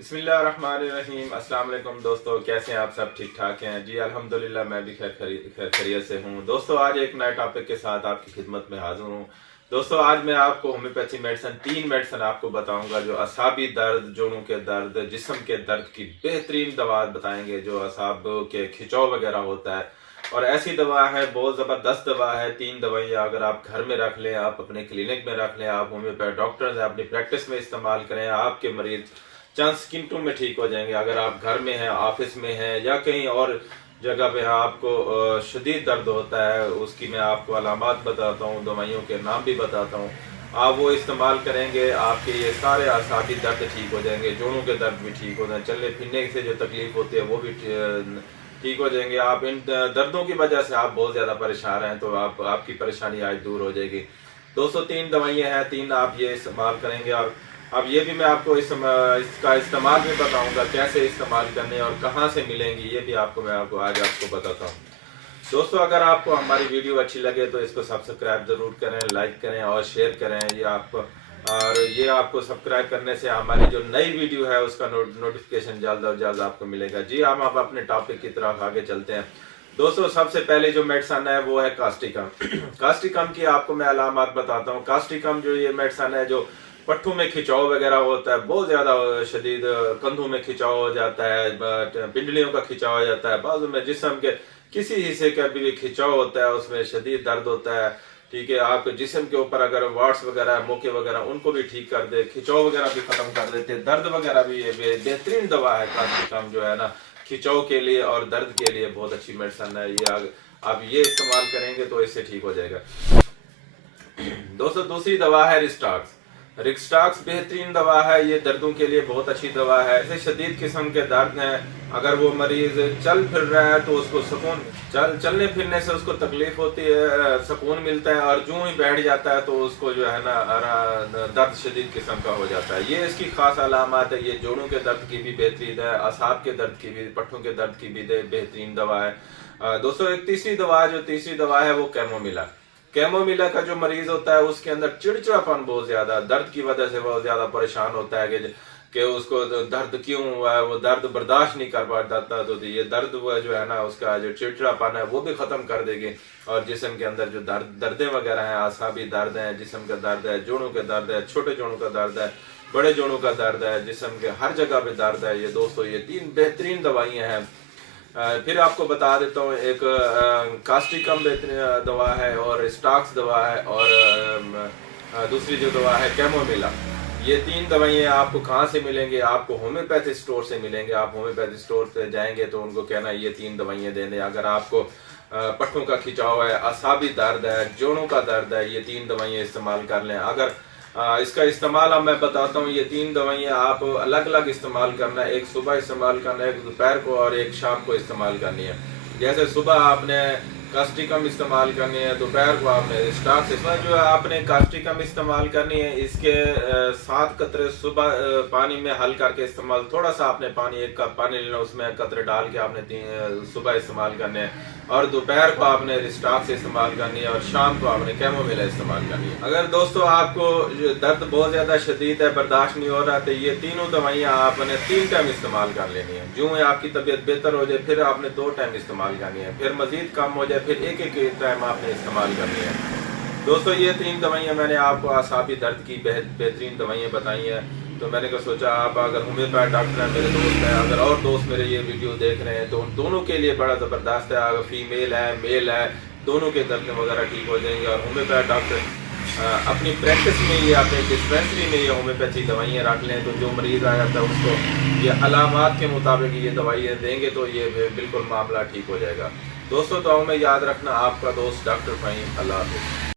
बिस्मिल्लाहिर्रहमानिर्रहीम। अस्सलाम वालेकुम दोस्तों, कैसे हैं आप? सब ठीक ठाक हैं जी? अल्हम्दुलिल्लाह मैं भी खैर खैरियत से हूँ। दोस्तों आज एक नए टॉपिक के साथ आपकी खिदमत में हाजिर हूँ। दोस्तों आज मैं आपको होम्योपैथी मेडिसिन, 3 मेडिसिन आपको बताऊंगा जो असाबी दर्द, जोड़ों के दर्द, जिस्म के दर्द की बेहतरीन दवा बताएंगे, जो असाब के खिंचाव वगैरह होता है। और ऐसी दवा है, बहुत ज़बरदस्त दवा है। 3 दवाइयाँ अगर आप घर में रख लें, आप अपने क्लिनिक में रख लें, आप होम्योपैथ डॉक्टर्स हैं अपनी प्रैक्टिस में इस्तेमाल करें, आपके मरीज चंद स्किंटों में ठीक हो जाएंगे। अगर आप घर में हैं, ऑफिस में हैं या कहीं और जगह पे आपको शदीद दर्द होता है, उसकी मैं आपको अलामात बताता हूँ, दवाइयों के नाम भी बताता हूँ। आप वो इस्तेमाल करेंगे, आपके ये सारे आसाबी दर्द ठीक हो जाएंगे, जोड़ों के दर्द भी ठीक हो जाएंगे, चलने फिरने से जो तकलीफ होती है वो भी ठीक हो जाएंगे। आप इन दर्दों की वजह से आप बहुत ज़्यादा परेशान हैं, तो आपकी परेशानी आज दूर हो जाएगी। 203 दवाइयाँ हैं, 3 आप ये इस्तेमाल करेंगे। और अब ये भी मैं आपको इसका इस्तेमाल भी बताऊंगा, कैसे इस्तेमाल करने और कहाँ से मिलेंगी, ये भी मैं आपको आज आपको बताता हूँ। दोस्तों अगर आपको हमारी वीडियो अच्छी लगे तो इसको सब्सक्राइब ज़रूर करें, लाइक करें और शेयर करें। ये आपको सब्सक्राइब करने से हमारी जो नई वीडियो है उसका नोटिफिकेशन जल्द और जल्द आपको मिलेगा। जी हम अब अपने टॉपिक की तरफ आगे चलते हैं। दोस्तों सबसे पहले जो मेडिसन है वो है कास्टिकम। कास्टिकम की आपको मैं अलामत बताता हूँ। कास्टिकम जो ये मेडिसन है, जो पट्टों में खिंचाव वगैरह होता है, बहुत ज्यादा शदीद, कंधों में खिंचाव हो जाता है, पिंडलियों का खिंचाव हो जाता है, बाजू में जिस्म के किसी हिस्से का भी खिंचाव होता है, उसमें शदीद दर्द होता है। ठीक है, आपके जिस्म के ऊपर अगर वार्ड्स वगैरह, मोके वगैरह, उनको भी ठीक कर दे, खिंचाव वगैरह भी खत्म कर देते, दर्द वगैरह भी। ये बेहतरीन दवा है कास्टिकम, जो है ना, खिंचाव के लिए और दर्द के लिए बहुत अच्छी मेडिसिन है। ये आप ये इस्तेमाल करेंगे तो इससे ठीक हो जाएगा। दोस्तों दूसरी दवा है रिस्टाक्स। रिक्स्टाक्स बेहतरीन दवा है, ये दर्दों के लिए बहुत अच्छी दवा है। ऐसे शदीद किस्म के दर्द हैं, अगर वो मरीज चल फिर रहा है तो उसको सुकून, चलने फिरने से उसको तकलीफ होती है, सुकून मिलता है, और जो ही बैठ जाता है तो उसको जो है ना दर्द शदीद किस्म का हो जाता है। ये इसकी खास अलामत है। ये जोड़ों के दर्द की भी बेहतरीन है, असाब के दर्द की भी, पट्टों के दर्द की भी बेहतरीन दवा है। दोस्तों एक तीसरी दवा है वो कैमोमिला। कैमोमिला का जो मरीज होता है उसके अंदर चिड़चिड़ापन बहुत ज्यादा, दर्द की वजह से बहुत ज्यादा परेशान होता है कि उसको दर्द क्यों हुआ है, वो दर्द बर्दाश्त नहीं कर पाता। तो ये दर्द वो जो है ना, उसका जो चिड़चिड़ापन है वो भी खत्म कर देगी। और जिस्म के अंदर जो दर्दें वगैरह हैं, आसाबी दर्द है, जिस्म का दर्द है, जोड़ों के दर्द है, छोटे जोड़ों का दर्द है, बड़े जोड़ों का दर्द है, जिस्म के हर जगह पे दर्द है। ये दोस्तों ये 3 बेहतरीन दवाइयाँ हैं। फिर आपको बता देता हूँ, एक कास्टिकम बेहतरीन दवा है, और स्टॉक्स दवा है, और दूसरी जो दवा है कैमोमिला। ये 3 दवाइयाँ आपको कहाँ से मिलेंगे? आपको होम्योपैथी स्टोर से मिलेंगे। आप होम्योपैथी स्टोर से जाएंगे तो उनको कहना ये 3 दवाइयाँ दे दें। अगर आपको पट्टों का खिंचाव है, असाबी दर्द है, जोड़ों का दर्द है, ये 3 दवाइयाँ इस्तेमाल कर लें। अगर इसका इस्तेमाल अब मैं बताता हूँ। ये 3 दवाइयाँ आप अलग अलग इस्तेमाल करना है। एक सुबह इस्तेमाल करना है, एक दोपहर को और एक शाम को इस्तेमाल करनी है। जैसे सुबह आपने कास्टिकम इस्तेमाल करनी है, दोपहर को आपने स्टॉक्स। इसमें जो है आपने कास्टिकम इस्तेमाल करनी है, इसके 7 कतरे सुबह पानी में हल करके इस्तेमाल, थोड़ा सा आपने पानी, 1 कप पानी लेना, उसमें कतरे डाल के आपने सुबह इस्तेमाल करने हैं। और दोपहर को आपने स्टॉक्स इस्तेमाल करनी है, और शाम को आपने कैमोमिला इस्तेमाल करनी है। अगर दोस्तों आपको दर्द बहुत ज्यादा शदीद है, बर्दाश्त नहीं हो रहा, तो ये तीनों दवाइयाँ आपने 3 टाइम इस्तेमाल कर लेनी है। जो है आपकी तबीयत बेहतर हो जाए फिर आपने 2 टाइम इस्तेमाल करनी है, फिर मजीद कम हो जाए फिर एक टाइम आपने इस्तेमाल करनी है। दोस्तों ये 3 दवाइयाँ मैंने आपको असाबी दर्द की बेहतरीन दवाइयाँ बताई हैं। तो मैंने कहा सोचा आप अगर होम्योपैथ डॉक्टर हैं, मेरे दोस्त हैं, अगर और दोस्त मेरे ये वीडियो देख रहे हैं तो उन दोनों के लिए बड़ा ज़बरदस्त है। अगर फीमेल है, मेल है, दोनों के दर्द वगैरह ठीक हो जाएंगे। और होम्योपैथ डॉक्टर अपनी प्रैक्टिस में, ये अपने डिस्पेंसरी में ये होम्योपैथी दवाइयाँ रख लें, तो जो मरीज़ आ जाता है उसको ये अलामात के मुताबिक ये दवाइयाँ देंगे तो ये बिल्कुल मामला ठीक हो जाएगा। दोस्तों दुआओं में याद रखना, आपका दोस्त डॉक्टर फ़हीम। अल्लाह हाफ़िज़।